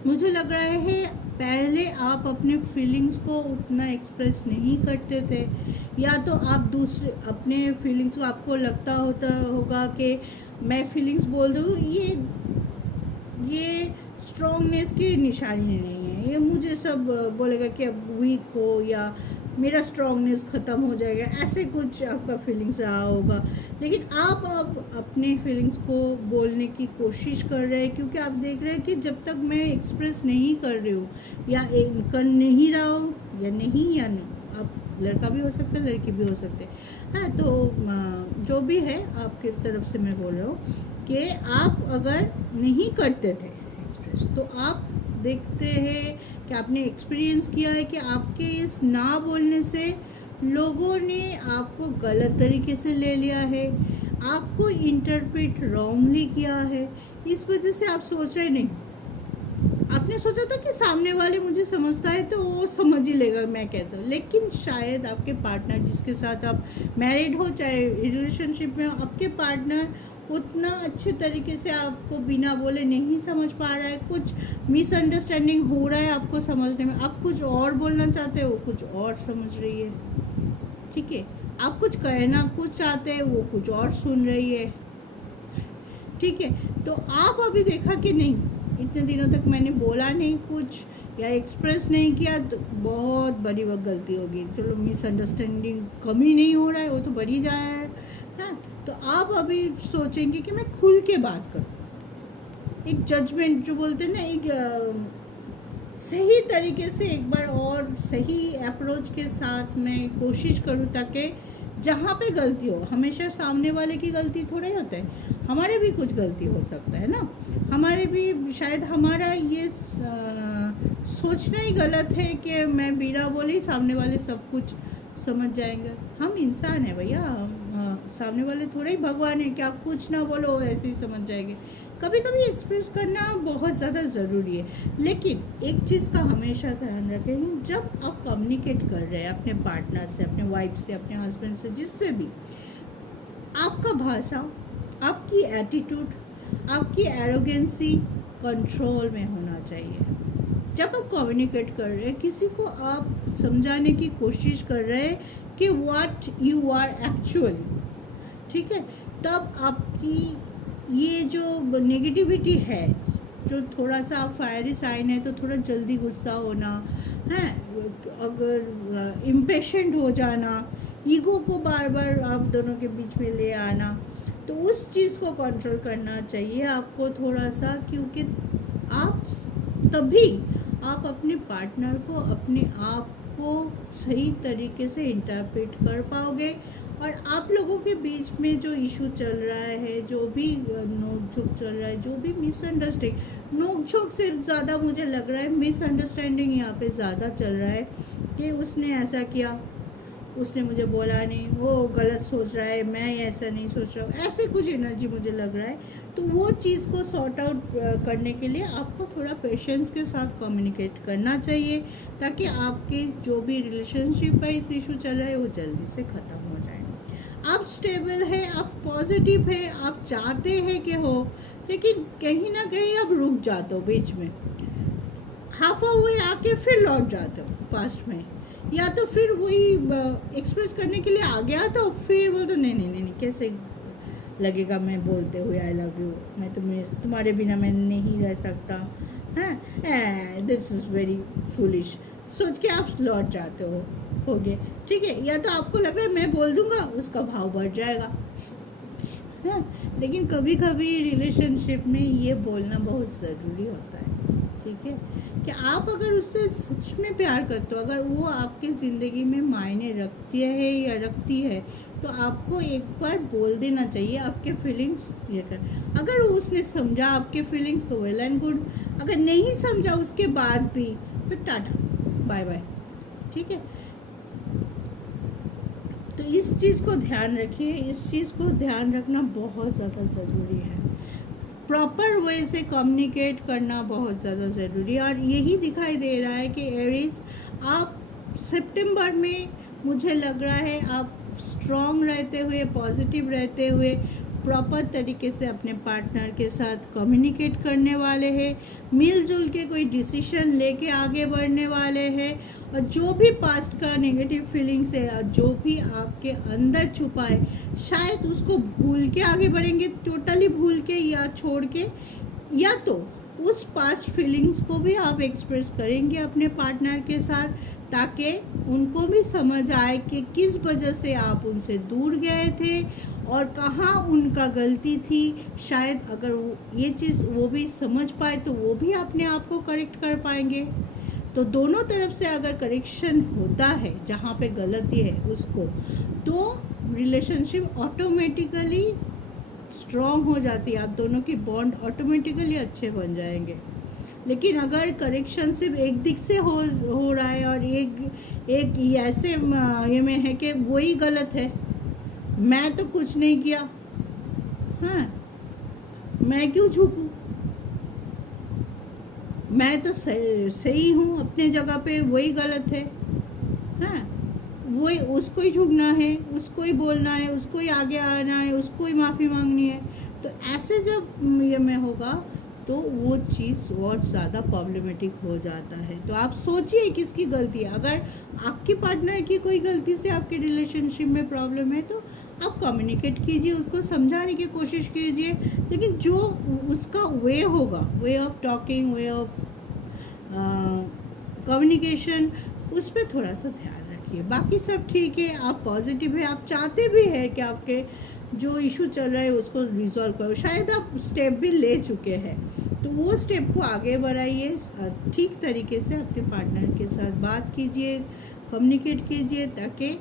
मुझे लग रहा है पहले आप अपने फीलिंग्स को उतना एक्सप्रेस नहीं करते थे, या तो आप दूसरे अपने फीलिंग्स को आपको लगता होगा कि मैं फीलिंग्स बोल दूँ, ये स्ट्रॉन्गनेस की निशानी नहीं है, ये मुझे सब बोलेगा कि अब वीक हो या मेरा स्ट्रॉन्गनेस ख़त्म हो जाएगा, ऐसे कुछ आपका फीलिंग्स रहा होगा। लेकिन आप अब अपने फीलिंग्स को बोलने की कोशिश कर रहे हैं, क्योंकि आप देख रहे हैं कि जब तक मैं एक्सप्रेस नहीं कर रही हूँ या कर नहीं रहा हूँ, या नहीं या नहीं, आप लड़का भी हो सकता है, लड़की भी हो सकते हैं। हाँ, तो जो भी है आपके तरफ से मैं बोल रहा हूँ कि आप अगर नहीं करते थे एक्सप्रेस, तो आप देखते हैं कि आपने एक्सपीरियंस किया है कि आपके इस ना बोलने से लोगों ने आपको गलत तरीके से ले लिया है, आपको इंटरप्रेट रॉन्गली किया है। इस वजह से आप सोच रहे नहीं, आपने सोचा था कि सामने वाले मुझे समझता है तो वो समझ ही लेगा मैं कैसा, लेकिन शायद आपके पार्टनर जिसके साथ आप मैरिड हो चाहे रिलेशनशिप में हो, आपके पार्टनर उतना अच्छे तरीके से आपको बिना बोले नहीं समझ पा रहा है, कुछ मिसअंडरस्टैंडिंग हो रहा है आपको समझने में, आप कुछ और बोलना चाहते हो वो कुछ और समझ रही है। ठीक है, आप कुछ कहना कुछ चाहते हैं वो कुछ और सुन रही है। ठीक है, तो आप अभी देखा कि नहीं, इतने दिनों तक मैंने बोला नहीं कुछ या एक्सप्रेस नहीं किया, तो बहुत बड़ी वक्त गलती होगी। चलो मिसअंडरस्टैंडिंग कमी नहीं हो रहा है, वो तो बढ़ी जा रहा है। हाँ, तो आप अभी सोचेंगे कि मैं खुल के बात करूँ, एक जजमेंट जो बोलते हैं ना, एक सही तरीके से एक बार और सही अप्रोच के साथ मैं कोशिश करूँ, ताकि जहाँ पे गलती हो, हमेशा सामने वाले की गलती थोड़े होता है, हमारे भी कुछ गलती हो सकता है ना, हमारे भी शायद हमारा ये सोचना ही गलत है कि मैं बिना बोले सामने वाले सब कुछ समझ जाएंगे। हम इंसान हैं भैया, सामने वाले थोड़े ही भगवान है कि आप कुछ ना बोलो ऐसे ही समझ जाएंगे। कभी कभी एक्सप्रेस करना बहुत ज़्यादा ज़रूरी है, लेकिन एक चीज़ का हमेशा ध्यान रखें, जब आप कम्युनिकेट कर रहे हैं अपने पार्टनर से, अपने वाइफ से, अपने हस्बैंड से, जिससे भी, आपका भाषा, आपकी एटीट्यूड, आपकी एरोगेंसी कंट्रोल में होना चाहिए। जब आप कम्युनिकेट कर रहे हैं, किसी को आप समझाने की कोशिश कर रहे हैं कि व्हाट यू आर एक्चुअली, ठीक है, तब आपकी ये जो नेगेटिविटी है, जो थोड़ा सा आप फायरी साइन है तो थोड़ा जल्दी गुस्सा होना है, अगर इम्पेशेंट हो जाना, ईगो को बार बार आप दोनों के बीच में ले आना, तो उस चीज़ को कंट्रोल करना चाहिए आपको थोड़ा सा, क्योंकि आप तभी आप अपने पार्टनर को, अपने आप को सही तरीके से इंटरप्रेट कर पाओगे। और आप लोगों के बीच में जो इशू चल रहा है, जो भी नोक झोंक चल रहा है, जो भी मिसअंडरस्टैंडिंग, नोक झोंक से ज़्यादा मुझे लग रहा है मिसअंडरस्टैंडिंग यहाँ पे ज़्यादा चल रहा है कि उसने ऐसा किया, उसने मुझे बोला नहीं, वो गलत सोच रहा है, मैं ऐसा नहीं सोच रहा हूँ, ऐसे कुछ एनर्जी मुझे लग रहा है। तो वो चीज़ को सॉर्ट आउट करने के लिए आपको थोड़ा पेशेंस के साथ कम्युनिकेट करना चाहिए, ताकि आपके जो भी रिलेशनशिप है, इस इशू चल रहा है, वो जल्दी से ख़त्म हो जाए। आप स्टेबल है, आप पॉजिटिव है, आप चाहते हैं कि हो, लेकिन कहीं ना कहीं आप रुक जाते हो बीच में, हाफ वे आके फिर लौट जाते हो पास्ट में, या तो फिर वही एक्सप्रेस करने के लिए आ गया तो फिर बोल तो नहीं नहीं नहीं नहीं, कैसे लगेगा मैं बोलते हुए आई लव यू, मैं तुम्हारे बिना मैं नहीं रह सकता, हैं, दिस इज़ वेरी फुलिश सोच के आप लौट जाते हो गए, ठीक है। या तो आपको लग रहा है मैं बोल दूंगा, उसका भाव बढ़ जाएगा, है। लेकिन कभी कभी रिलेशनशिप में ये बोलना बहुत ज़रूरी होता है, ठीक है, कि आप अगर उससे सच में प्यार करते हो, अगर वो आपकी ज़िंदगी में मायने रखती है या रखती है, तो आपको एक बार बोल देना चाहिए आपके फीलिंग्स ये कर। अगर उसने समझा आपके फीलिंग्स तो वेल एंड गुड, अगर नहीं समझा उसके बाद भी, फिर टाटा बाय बाय, ठीक है। तो इस चीज़ को ध्यान रखिए, इस चीज़ को ध्यान रखना बहुत ज़्यादा ज़रूरी है, प्रॉपर वे से कम्युनिकेट करना बहुत ज़्यादा ज़रूरी है। और यही दिखाई दे रहा है कि एरीज, आप सितंबर में मुझे लग रहा है आप स्ट्रॉन्ग रहते हुए, पॉजिटिव रहते हुए, प्रॉपर तरीके से अपने पार्टनर के साथ कम्युनिकेट करने वाले हैं, मिलजुल के कोई डिसीजन लेके आगे बढ़ने वाले हैं। और जो भी पास्ट का नेगेटिव फीलिंग्स है, और जो भी आपके अंदर छुपा है, शायद उसको भूल के आगे बढ़ेंगे, टोटली भूल के या छोड़ के, या तो उस पास्ट फीलिंग्स को भी आप एक्सप्रेस करेंगे अपने पार्टनर के साथ, ताकि उनको भी समझ आए कि किस वजह से आप उनसे दूर गए थे और कहाँ उनका गलती थी। शायद अगर ये चीज़ वो भी समझ पाए तो वो भी अपने आप को करेक्ट कर पाएंगे। तो दोनों तरफ से अगर करेक्शन होता है, जहाँ पे गलती है उसको, तो रिलेशनशिप ऑटोमेटिकली स्ट्रॉन्ग हो जाती है, आप दोनों की बॉन्ड ऑटोमेटिकली अच्छे बन जाएंगे। लेकिन अगर करेक्शन सिर्फ एक दिख से हो रहा है, और एक ऐसे ये में है कि वही गलत है, मैं तो कुछ नहीं किया, हाँ, मैं क्यों झुकूं, मैं तो सही हूँ अपने जगह पे, वही गलत है, हाँ, वही उसको ही झुकना है, उसको ही बोलना है, उसको ही आगे आना है, उसको ही माफ़ी मांगनी है। तो ऐसे जब ये में होगा तो वो चीज़ और ज़्यादा प्रॉब्लमेटिक हो जाता है। तो आप सोचिए किसकी गलती है। अगर आपकी पार्टनर की कोई गलती से आपके रिलेशनशिप में प्रॉब्लम है, तो आप कम्युनिकेट कीजिए, उसको समझाने की कोशिश कीजिए, लेकिन जो उसका वे होगा, way of talking, way of communication, उस पर थोड़ा सा ध्यान रखिए। बाकी सब ठीक है, आप पॉजिटिव है, आप चाहते भी हैं कि आपके जो इशू चल रहा है उसको रिजॉल्व करो, शायद आप स्टेप भी ले चुके हैं, तो वो स्टेप को आगे बढ़ाइए, ठीक तरीके से अपने पार्टनर के साथ बात कीजिए, कम्युनिकेट कीजिए, ताकि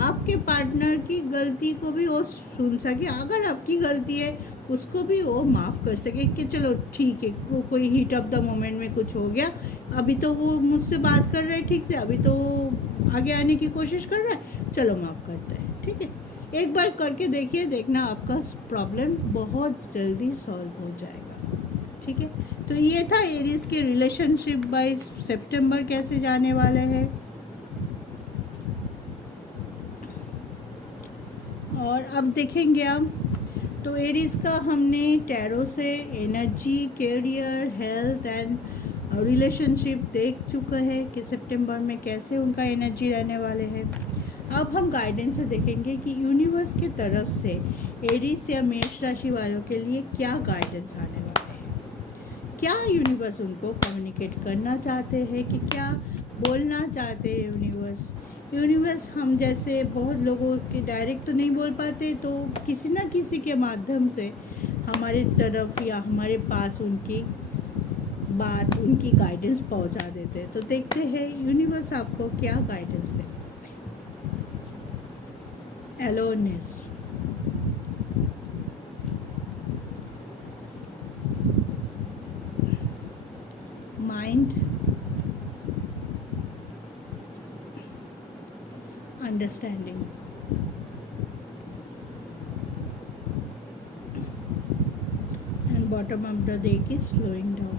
आपके पार्टनर की गलती को भी वो सुन सके, अगर आपकी गलती है उसको भी वो माफ़ कर सके कि चलो ठीक है, वो कोई हीट ऑफ द मोमेंट में कुछ हो गया, अभी तो वो मुझसे बात कर रहा है ठीक से, अभी तो वो आगे आने की कोशिश कर रहा है, चलो माफ़ करते हैं, ठीक है। एक बार करके देखिए, देखना आपका प्रॉब्लम बहुत जल्दी सॉल्व हो जाएगा, ठीक है। तो ये था एरीज के रिलेशनशिप बाय सितंबर कैसे जाने वाले हैं। और अब देखेंगे हम, तो एरीज का हमने टैरो से energy, career, health and relationship देख चुका है कि सितंबर में कैसे उनका एनर्जी रहने वाले हैं। अब हम गाइडेंस से देखेंगे कि यूनिवर्स की तरफ से एरीज या मेष राशि वालों के लिए क्या गाइडेंस आने वाले हैं, क्या यूनिवर्स उनको कम्युनिकेट करना चाहते हैं, कि क्या बोलना चाहते हैं यूनिवर्स। हम जैसे बहुत लोगों के डायरेक्ट तो नहीं बोल पाते, तो किसी ना किसी के माध्यम से हमारे तरफ या हमारे पास उनकी बात, उनकी गाइडेंस पहुंचा देते हैं। तो देखते हैं यूनिवर्स आपको क्या गाइडेंस देते हैं। Aloneness, mind, understanding, and bottom of the deck is slowing down.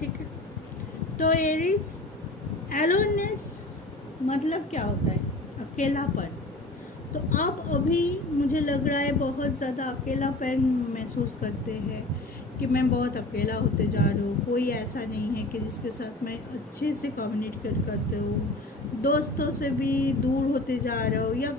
ठीक है, तो एरीज, एलोननेस मतलब क्या होता है? अकेलापन। तो आप अभी मुझे लग रहा है बहुत ज़्यादा अकेलापन महसूस करते हैं कि मैं बहुत अकेला होते जा रहा हूँ, कोई ऐसा नहीं है कि जिसके साथ मैं अच्छे से कम्युनिकेट करते हूँ, दोस्तों से भी दूर होते जा रहा हूँ, या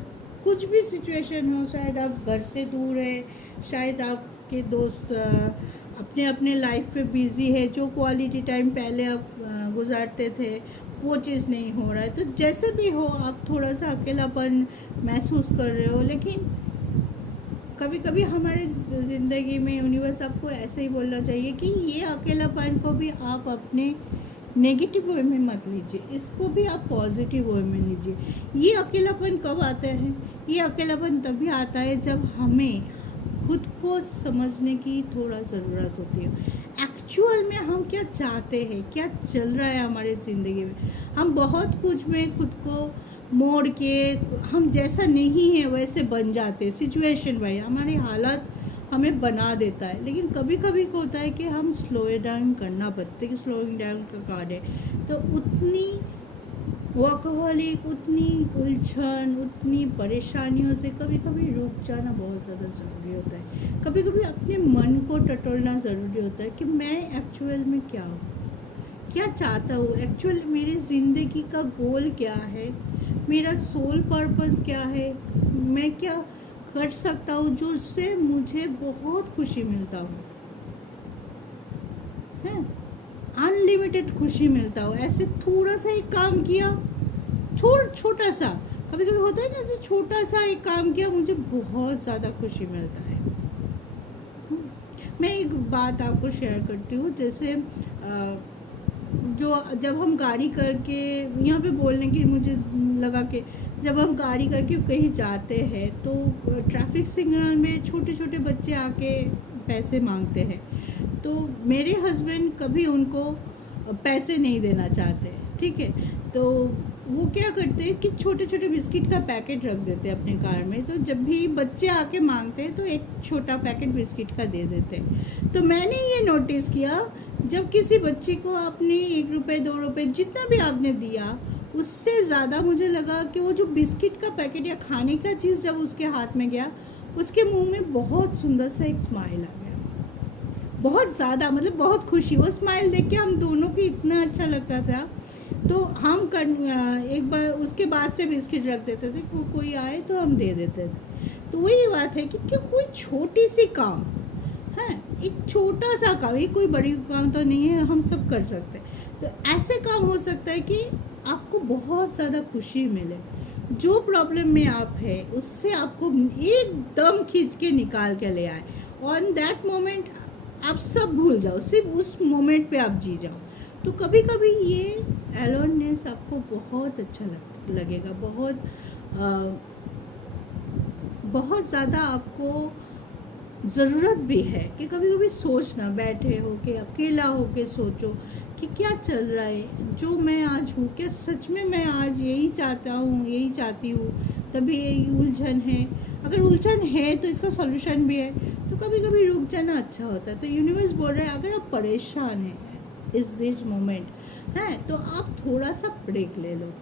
कुछ भी सिचुएशन हो, शायद आप घर से दूर है, शायद आपके दोस्त अपने अपने लाइफ में बिज़ी है, जो क्वालिटी टाइम पहले आप गुजारते थे वो चीज़ नहीं हो रहा है। तो जैसे भी हो, आप थोड़ा सा अकेलापन महसूस कर रहे हो, लेकिन कभी कभी हमारे ज़िंदगी में यूनिवर्स आपको ऐसे ही बोलना चाहिए कि ये अकेलापन को भी आप अपने नेगेटिव वे में मत लीजिए, इसको भी आप पॉजिटिव वे में लीजिए। ये अकेलापन कब आता है? ये अकेलापन तभी आता है जब हमें खुद को समझने की थोड़ा ज़रूरत होती है। एक्चुअल में हम क्या चाहते हैं, क्या चल रहा है हमारी ज़िंदगी में। हम बहुत कुछ में खुद को मोड़ के हम जैसा नहीं है वैसे बन जाते हैं, सिचुएशन वाइज हमारी हालत हमें बना देता है। लेकिन कभी कभी को होता है कि हम स्लो डाउन करना पड़ता है, कि स्लोइंग डाउन का कार्ड है। तो उतनी वर्कहोलिक, उतनी उलझन, उतनी परेशानियों से कभी कभी रुक जाना बहुत ज़्यादा ज़रूरी होता है। कभी कभी अपने मन को टटोलना ज़रूरी होता है कि मैं एक्चुअल में क्या हूँ, क्या चाहता हूँ, एक्चुअल मेरी ज़िंदगी का गोल क्या है, मेरा सोल पर्पस क्या है, मैं क्या कर सकता हूँ जो उससे मुझे बहुत खुशी मिलता हूँ, है अनलिमिटेड खुशी मिलता हो। ऐसे थोड़ा सा एक काम किया, छोटा सा, कभी कभी होता है ना, जो छोटा सा एक काम किया मुझे बहुत ज़्यादा खुशी मिलता है। मैं एक बात आपको शेयर करती हूँ, जैसे जो जब हम गाड़ी करके, यहाँ पे बोलने की मुझे लगा कि जब हम गाड़ी करके कहीं जाते हैं तो ट्रैफिक सिग्नल में छोटे छोटे बच्चे आके पैसे मांगते हैं। तो मेरे हस्बैंड कभी उनको पैसे नहीं देना चाहते, ठीक है। तो वो क्या करते हैं कि छोटे छोटे बिस्किट का पैकेट रख देते हैं अपने कार में। तो जब भी बच्चे आके मांगते हैं तो एक छोटा पैकेट बिस्किट का दे देते हैं। तो मैंने ये नोटिस किया, जब किसी बच्चे को आपने 1 रुपये 2 रुपये जितना भी आपने दिया, उससे ज़्यादा मुझे लगा कि वो जो बिस्किट का पैकेट या खाने का चीज़ जब उसके हाथ में गया, उसके मुंह में बहुत सुंदर सा एक स्माइल आ गया, बहुत ज़्यादा, मतलब बहुत खुशी। वो स्माइल देख के हम दोनों को इतना अच्छा लगता था। तो हम एक बार उसके बाद से बिस्किट रख देते थे, कोई आए तो हम दे देते थे। तो वही बात है कि कोई छोटी सी काम है, एक छोटा सा काम, ये कोई बड़ी काम तो नहीं है, हम सब कर सकते हैं। तो ऐसे काम हो सकता है कि आपको बहुत ज़्यादा खुशी मिले। जो प्रॉब्लम में आप है उससे आपको एकदम खींच के निकाल के ले आए। ऑन दैट मोमेंट आप सब भूल जाओ, सिर्फ उस मोमेंट पे आप जी जाओ। तो कभी कभी ये एलोननेस आपको बहुत अच्छा लगेगा, बहुत ज़्यादा आपको ज़रूरत भी है कि कभी कभी सोचना, बैठे हो के अकेला हो के सोचो कि क्या चल रहा है, जो मैं आज हूँ, क्या सच में मैं आज यही चाहता हूँ, यही चाहती हूँ, तभी यही उलझन है। अगर उलझन है तो इसका सॉल्यूशन भी है। तो कभी कभी रुक जाना अच्छा होता है। तो यूनिवर्स बोल रहा है, अगर आप परेशान हैं इस दिस मोमेंट है, तो आप थोड़ा सा ब्रेक ले लो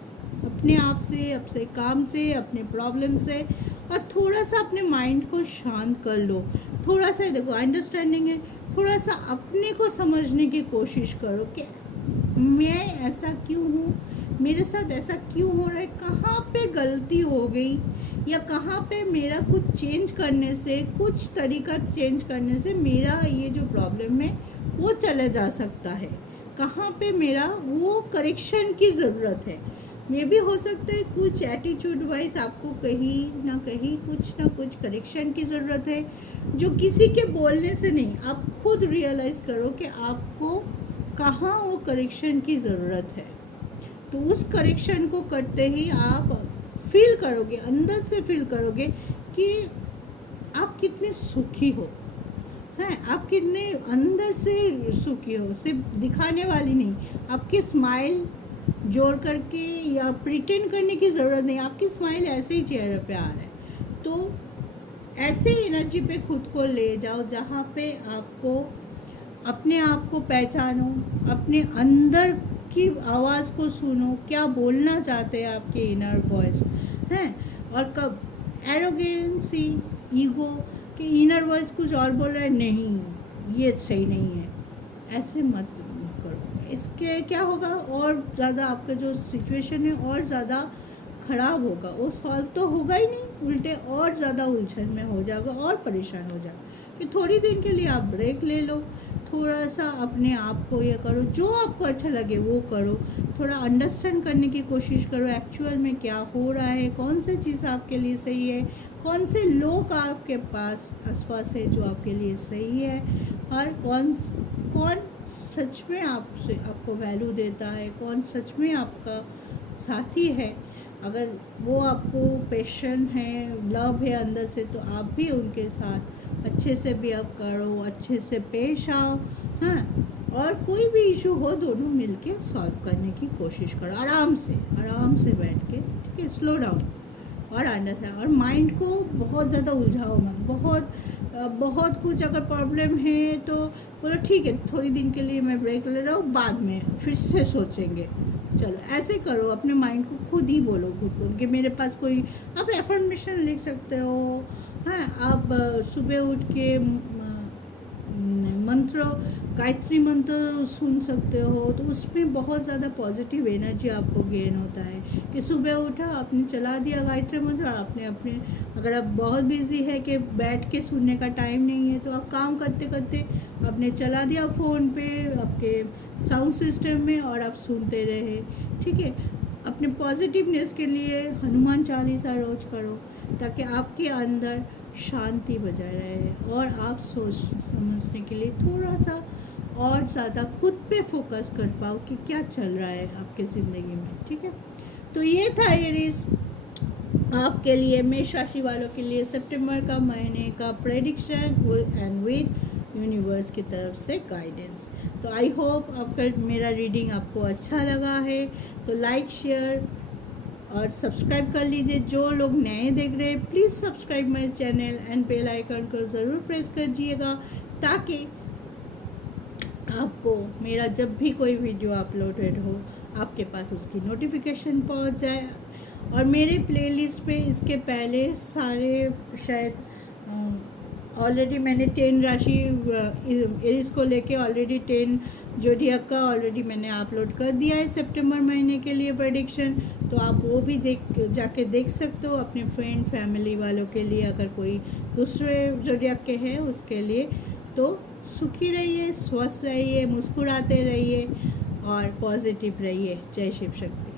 अपने आप से, अपने काम से, अपने प्रॉब्लम से, और थोड़ा सा अपने माइंड को शांत कर लो। थोड़ा सा देखो, अंडरस्टैंडिंग है, थोड़ा सा अपने को समझने की कोशिश करो कि मैं ऐसा क्यों हूँ, मेरे साथ ऐसा क्यों हो रहा है, कहाँ पे गलती हो गई, या कहाँ पे मेरा कुछ चेंज करने से, कुछ तरीका चेंज करने से मेरा ये जो प्रॉब्लम है वो चला जा सकता है, कहाँ पे मेरा वो करेक्शन की ज़रूरत है। मे भी हो सकता है कुछ एटीट्यूड वाइज आपको कहीं ना कुछ करेक्शन की ज़रूरत है, जो किसी के बोलने से नहीं, आप खुद रियलाइज़ करो कि आपको कहाँ वो करेक्शन की ज़रूरत है। तो उस करेक्शन को करते ही आप फील करोगे, अंदर से फील करोगे कि आप कितने सुखी हो, हैं आप कितने अंदर से सुखी हो। सिर्फ दिखाने वाली नहीं, आपकी स्माइल जोड़ करके या प्रिटेंड करने की ज़रूरत नहीं, आपकी स्माइल ऐसे ही चेहरे पे आ रहा है। तो ऐसे एनर्जी पे खुद को ले जाओ जहाँ पे आपको अपने आप को पहचानो, अपने अंदर की आवाज़ को सुनो, क्या बोलना चाहते हैं आपके इनर वॉइस हैं। और कब एरोगेंसी, ईगो कि इनर वॉइस कुछ और बोल रहा है, नहीं ये सही नहीं है, ऐसे मत करो। इसके क्या होगा, और ज़्यादा आपका जो सिचुएशन है और ज़्यादा ख़राब होगा, वो सॉल्व तो होगा ही नहीं, उल्टे और ज़्यादा उलझन में हो जाएगा और परेशान हो जाएगा। कि थोड़ी देर के लिए आप ब्रेक ले लो, थोड़ा सा अपने आप को ये करो, जो आपको अच्छा लगे वो करो, थोड़ा अंडरस्टैंड करने की कोशिश करो एक्चुअल में क्या हो रहा है, कौन सी चीज़ आपके लिए सही है, कौन से लोग आपके पास आसपास है जो आपके लिए सही है, और कौन सच में आपको वैल्यू देता है, कौन सच में आपका साथी है। अगर वो आपको पैशन है, लव है अंदर से, तो आप भी उनके साथ अच्छे से बिहेव करो, अच्छे से पेश आओ, हाँ। और कोई भी इशू हो, दोनों मिलके सॉल्व करने की कोशिश करो, आराम से बैठ के, ठीक है, स्लो डाउन और अंडरस्टैंड। और माइंड को बहुत ज़्यादा उलझाओ मत, बहुत कुछ अगर प्रॉब्लम है तो बोलो ठीक है थोड़ी दिन के लिए मैं ब्रेक ले रहा हूँ, बाद में फिर से सोचेंगे। चलो ऐसे करो, अपने माइंड को खुद ही बोलो, खुद कि मेरे पास कोई, आप एफर्मेशन लिख सकते हो, हाँ। आप सुबह उठ के मंत्र, गायत्री मंत्र सुन सकते हो, तो उसमें बहुत ज़्यादा पॉजिटिव एनर्जी आपको गेन होता है। कि सुबह उठा, आपने चला दिया गायत्री मंत्र, आपने अपने, अगर आप बहुत बिजी है कि बैठ के सुनने का टाइम नहीं है, तो आप काम करते करते आपने चला दिया फ़ोन पे आपके साउंड सिस्टम में, और आप सुनते रहे, ठीक है। अपने पॉजिटिवनेस के लिए हनुमान चालीसा रोज करो, ताकि आपके अंदर शांति बजाय रहे, और आप सोच समझने के लिए थोड़ा सा और ज़्यादा खुद पे फोकस कर पाओ कि क्या चल रहा है आपके ज़िंदगी में, ठीक है। तो ये था एरीज आपके लिए, मेष राशि वालों के लिए सितंबर का महीने का प्रेडिक्शन एंड विद यूनिवर्स की तरफ से गाइडेंस। तो आई होप आपका मेरा रीडिंग आपको अच्छा लगा है, तो लाइक शेयर और सब्सक्राइब कर लीजिए। जो लोग नए देख रहे हैं please subscribe my channel and bell icon को ज़रूर प्रेस कर दीजिएगा, ताकि आपको मेरा जब भी कोई वीडियो अपलोडेड हो आपके पास उसकी नोटिफिकेशन पहुंच जाए। और मेरे प्लेलिस्ट पे इसके पहले सारे शायद ऑलरेडी मैंने 10 राशि एरीज को लेके ऑलरेडी 10 जोडियाक का ऑलरेडी मैंने अपलोड कर दिया है सितंबर महीने के लिए प्रेडिक्शन। तो आप वो भी जाके देख सकते हो अपने फ्रेंड फैमिली वालों के लिए, अगर कोई दूसरे जोडियाक के हैं उसके लिए। तो सुखी रहिए, स्वस्थ रहिए, मुस्कुराते रहिए और पॉजिटिव रहिए। जय शिव शक्ति।